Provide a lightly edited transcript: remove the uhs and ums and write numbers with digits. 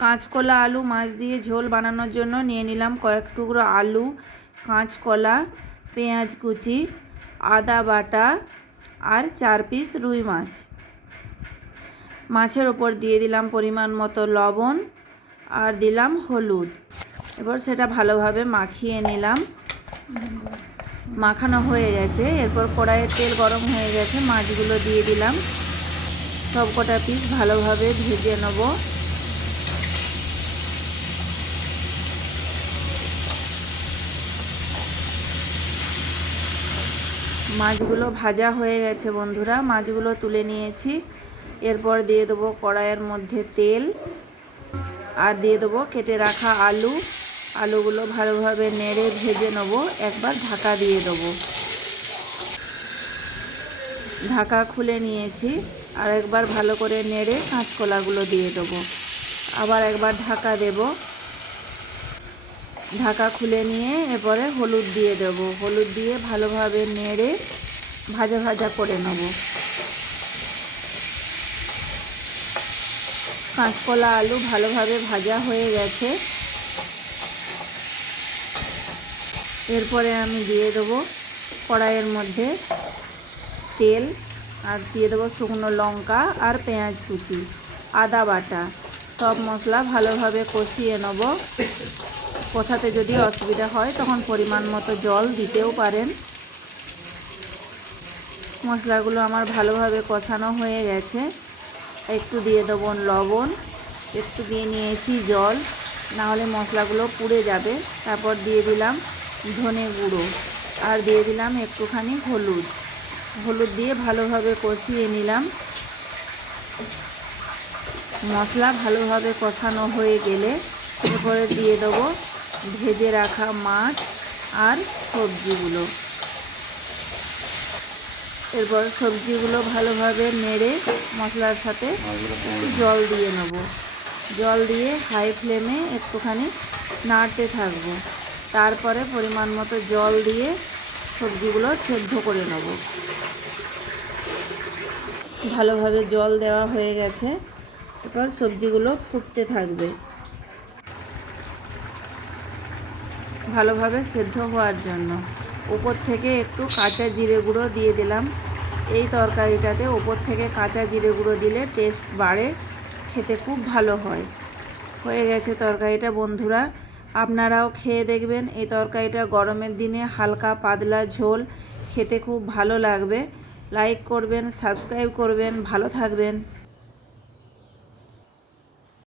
কাঁচকলা আলু মাছ দিয়ে ঝোল বানানোর জন্য নিয়ে নিলাম কয়েক টুকরো আলু, কাঁচকলা, পেঁয়াজ কুচি, আদা বাটা আর 4 পিস রুই মাছ। মাছের ওপর দিয়ে দিলাম পরিমাণ মতো লবণ আর দিলাম হলুদ। এবার সেটা ভালোভাবে মাখিয়ে নিলাম। মাখানো হয়ে গেছে। এরপর কড়াইয়ে তেল গরম হয়ে গেছে, মাছগুলো দিয়ে দিলাম। সব কটা পিস ভালোভাবে ভেজে নেব। মাছগুলো ভাজা হয়ে গেছে বন্ধুরা, মাছগুলো তুলে নিয়েছি। এরপর দিয়ে দেবো কড়াইয়ের মধ্যে তেল আর দিয়ে দেবো কেটে রাখা আলু। আলুগুলো ভালোভাবে নেড়ে ভেজে নেব। একবার ঢাকা দিয়ে দেবো। ঢাকা খুলে নিয়েছি। আর একবার ভালো করে নেড়ে কাঁচকলাগুলো দিয়ে দেবো। আবার একবার ঢাকা দেব। ঢাকা খুলে নিয়ে এরপরে হলুদ দিয়ে দেবো। হলুদ দিয়ে ভালোভাবে নেড়ে ভাজা ভাজা করে নেব। কাঁচকলা আলু ভালোভাবে ভাজা হয়ে গেছে। এরপরে আমি দিয়ে দেবো কড়াইয়ের মধ্যে তেল আর দিয়ে দেবো শুকনো লঙ্কা আর পেঁয়াজ কুচি, আদা বাটা। সব মশলা ভালোভাবে কষিয়ে নেব। কষাতে যদি অসুবিধা হয় তখন পরিমাণ মতো জল দিতেও পারেন। মশলাগুলো আমার ভালোভাবে কষানো হয়ে গেছে। একটু দিয়ে দেবো লবণ, একটু দিয়ে নিয়েছি জল, না হলে মশলাগুলো পুড়ে যাবে। তারপর দিয়ে দিলাম ধনে গুঁড়ো আর দিয়ে দিলাম একটুখানি হলুদ। হলুদ দিয়ে ভালোভাবে কষিয়ে নিলাম। মশলা ভালোভাবে কষানো হয়ে গেলে এরপরে দিয়ে দেবো ভেজে রাখা মাছ আর সবজিগুলো। এরপর সবজিগুলো ভালোভাবে নেড়ে মশলার সাথে জল দিয়ে নেব। জল দিয়ে হাই ফ্লেমে একটুখানি নাড়তে থাকবো। তারপরে পরিমাণ মতো জল দিয়ে সবজিগুলো সেদ্ধ করে নেব। ভালোভাবে জল দেওয়া হয়ে গেছে। এরপর সবজিগুলো ফুটতে থাকবে ভালোভাবে সেদ্ধ হওয়ার জন্য। উপর থেকে একটু কাঁচা জিরে গুঁড়ো দিয়ে দিলাম। এই তরকারিটাতে উপর থেকে কাঁচা জিরে গুঁড়ো দিলে টেস্ট বাড়ে, খেতে খুব ভালো হয়। হয়ে গেছে তরকারিটা বন্ধুরা, আপনারাও খেয়ে দেখবেন। এই তরকারিটা গরমের দিনে হালকা পাতলা ঝোল, খেতে খুব ভালো লাগবে। লাইক করবেন, সাবস্ক্রাইব করবেন, ভালো থাকবেন।